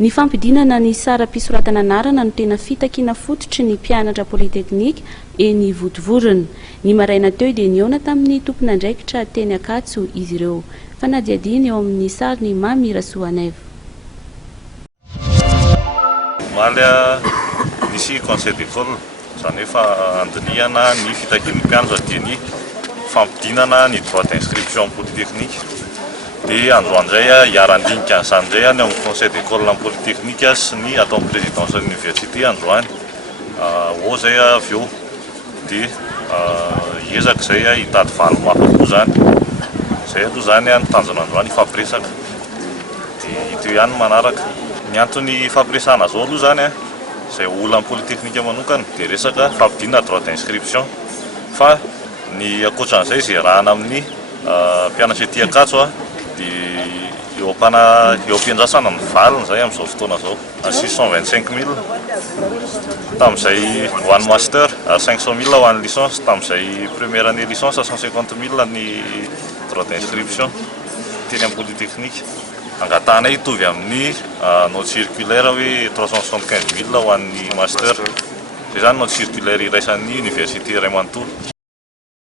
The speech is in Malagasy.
Ny fampidinana ny sara mpisoratana anarana no tena fitakiana fototry ny mpianatra politeknika eny Votovorona. Ny maraina teo dia niona tamin'ny tompon'andraikitra teny Akatso izy ireo. Fanadiadiny eo amin'ny sary ny Mamy Rasoaneva. Malia nisy conseil d'école zany efa andiniana ny fitakian'ny mpianatra dia ny fampidinana ny droit d'inscription polytechnique. Dia androandray hiaran-dinika an'izany indray any amin'ny conseil d'école amin'ny polytechnique sy ny atao présidence de l'université androany. Ao zay avy eo dia hiezaka zay hitady valo-mahakoa zany. Zay aloha zany ny tanjona androany ifampiresaka. Dia ito ihany manaraka. Ny antony fampiresana zao aloha zany zay olona polytechnique manokana dia resaka fampidinana droit d'inscription. Fa ny ankoatran'izay zay rahana amin'ny mpianatra ety Akatso dia eo am-piandrasana ny valiny zay amin'izao fotoana zao 625 000 tamin'izay ho an'ny master 500 000 ho an'ny licence, tamin'izay première année licence 150 000 ny droit d'inscription teny amin'ny polytechnique. Angatanay hitovy amin'ny note circulaire hoe 375 000 ho an'ny master. Zay zany note circulaire iraisan'ny université Ray Manontolo.